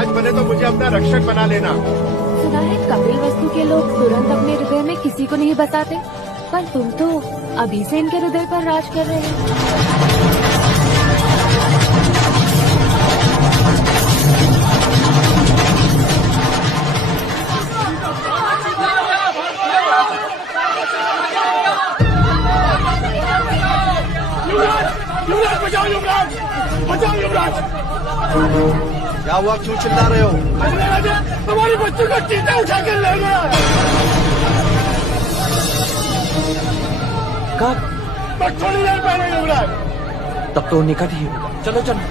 राज बने तो मुझे अपना रक्षक बना लेना। सुना है कपिल वस्तु के लोग तुरंत अपने हृदय में किसी को नहीं बताते, पर तुम तो अभी से इनके हृदय पर राज कर रहे हो। बचाओ युवराज, बचाओ युवराज। क्या हुआ, क्यों चिल्ला रहे हो? हमारी बच्ची को चीता उठा कर ले गया। कब? बस थोड़ी देर पहले युवराज। तब तो निकट ही होगा। चलो चलो।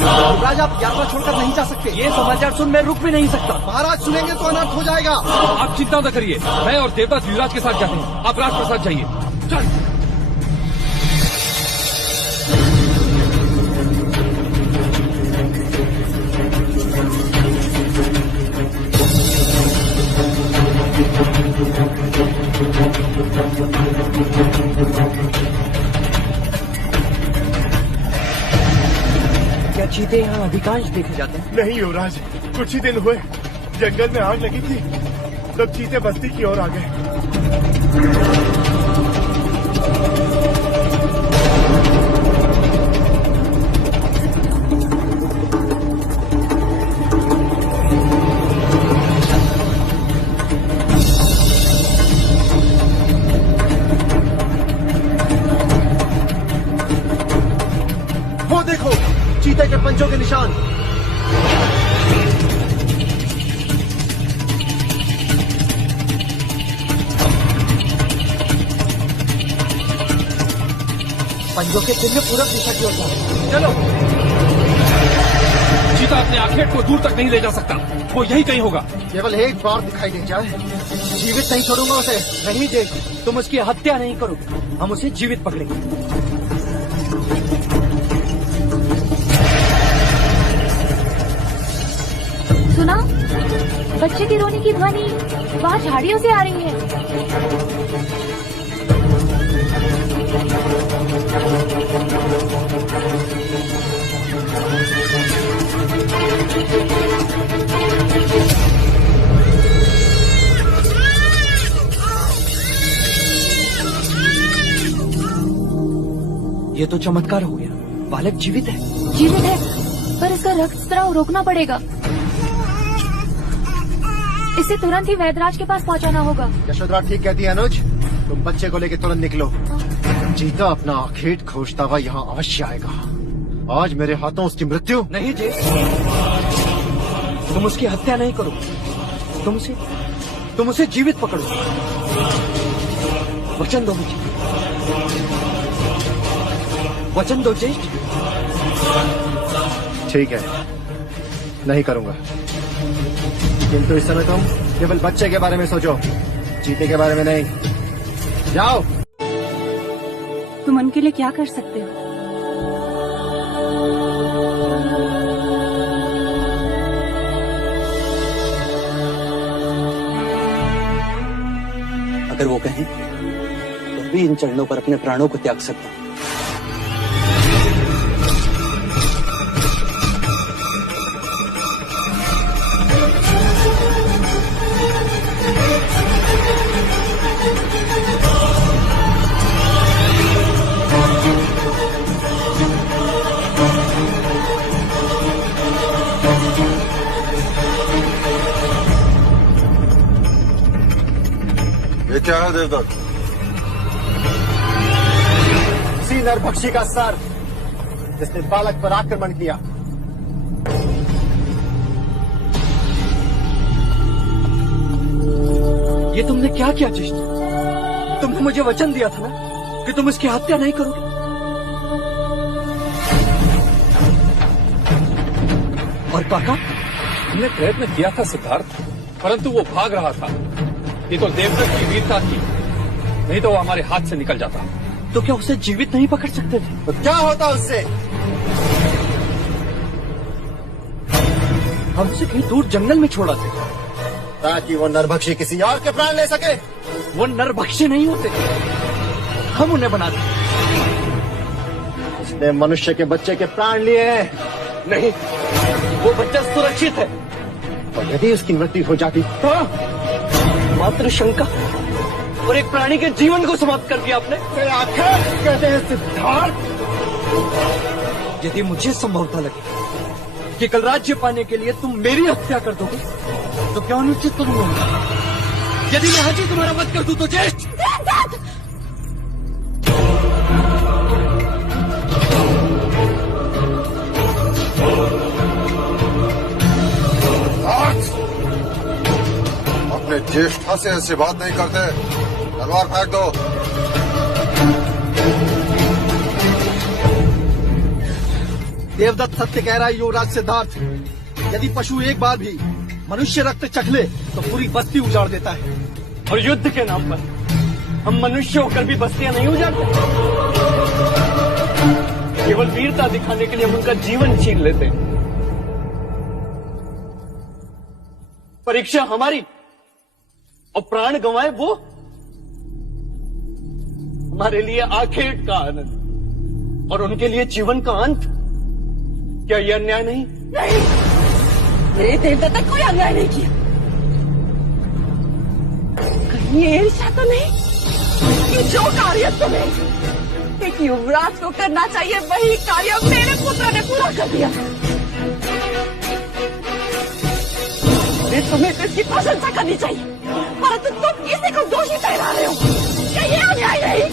युवराज, आप यात्रा छोड़कर नहीं जा सकते। ये समाचार सुन मैं रुक भी नहीं सकता। महाराज सुनेंगे तो अनर्थ हो जाएगा। आप चिंता न करिए, मैं और देवता युवराज के साथ जाते हैं। आप राजप्रसाद जाइए। चल। क्या चीते यहाँ अधिकांश देखे जाते हैं? नहीं युवराज, कुछ ही दिन हुए जंगल में आग लगी थी, तब चीते बस्ती की ओर आ गए। वो देखो, चीते के पंजों के निशान। पंजों के चिन्ह पूरब दिशा की ओर जा। चलो। चीता अपने आखेट को दूर तक नहीं ले जा सकता, वो यही कहीं होगा। केवल एक बार दिखाई दे जाए, जीवित नहीं छोड़ूंगा उसे। नहीं देख, तुम उसकी हत्या नहीं करो, हम उसे जीवित पकड़ेंगे। सुना, बच्चे की रोने की ध्वनि वहाँ झाड़ियों से आ रही है। ये तो चमत्कार हो गया, बालक जीवित है। जीवित है, पर इसका रक्तस्राव रोकना पड़ेगा। इसे तुरंत ही वैद्यराज के पास पहुंचाना होगा। यशोधरा ठीक कहती है अनुज, तुम बच्चे को लेकर तुरंत निकलो। चीता अपना आखेट खोजता हुआ यहाँ अवश्य आएगा। आज मेरे हाथों उसकी मृत्यु नहीं जी। तुम उसकी हत्या नहीं करो, तुम उसे जीवित पकड़ो। वचन दो मुझे, वचन दो ज्येष्ठ। ठीक है, नहीं करूंगा, किंतु इस समय तुम केवल बच्चे के बारे में सोचो, चीते के बारे में नहीं। जाओ। तुम उनके लिए क्या कर सकते हो? अगर वो कहें तो भी इन चरणों पर अपने प्राणों को त्याग सकता हूं। ये क्या है देवदत्त? उसी नरभक्षी का सर जिसने बालक पर आक्रमण किया। ये तुमने क्या किया ज्येष्ठ? तुमने मुझे वचन दिया था ना कि तुम इसकी हत्या नहीं करोगे। और काका? हमने प्रयत्न किया था सिद्धार्थ, परंतु वो भाग रहा था। ये तो देवदत्त की वीरता थी, नहीं तो वो हमारे हाथ से निकल जाता। तो क्या उसे जीवित नहीं पकड़ सकते थे? तो क्या होता उससे? हम उसे कहीं दूर जंगल में छोड़ा थे ताकि वो नरभक्षी किसी और के प्राण ले सके। वो नरभक्षी नहीं होते, हम उन्हें बनाते। उसने मनुष्य के बच्चे के प्राण लिए हैं। नहीं, वो बच्चा सुरक्षित है। और यदि उसकी मृत्यु हो जाती हाँ, मात्र शंका और एक प्राणी के जीवन को समाप्त कर दिया आपने। आखिर कहते हैं सिद्धार्थ, यदि मुझे संभवता लगे कि कल राज्य पाने के लिए तुम मेरी हत्या कर दोगे तो क्या अनुचित करूंगा? यदि मैं आज ही तुम्हारा वध कर दूं तो ज्येष्ठ अपने ज्येष्ठा से ऐसी बात नहीं करते। तलवार फेंक दो। देवदत्त सत्य कह रहा है युवराज सिद्धार्थ। यदि पशु एक बार भी मनुष्य रक्त चख ले तो पूरी बस्ती उजाड़ देता है, और युद्ध के नाम पर हम मनुष्य होकर भी बस्तियां नहीं उजाड़ते। केवल वीरता दिखाने के लिए हम उनका जीवन छीन लेते हैं। परीक्षा हमारी और प्राण गंवाए वो हमारे लिए आखेट का आनंद और उनके लिए जीवन का अंत। क्या यह अन्याय नहीं? नहीं, मेरे देवदत्त तक कोई अन्याय नहीं किया। कहीं ये ईर्ष्या तो नहीं कि जो कार्य तुम्हें एक युवराज को करना चाहिए वही कार्य मेरे पुत्र ने पूरा कर दिया। तुम्हें तो इसकी प्रशंसा करनी चाहिए, परंतु तुम किसी को दोषी ठहरा रहे हो। क्या ये अन्याय नहीं?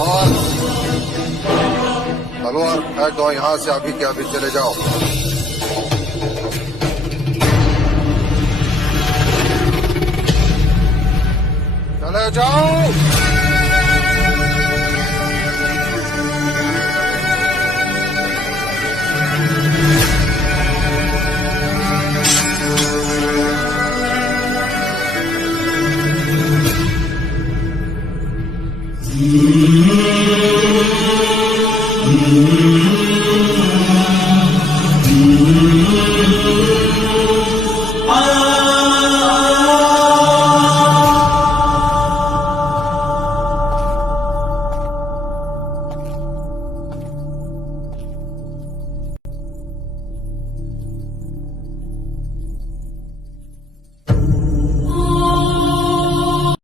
और तलवार फेंक दो यहाँ से, अभी के अभी चले जाओ। चले जाओ। Mm-hmm.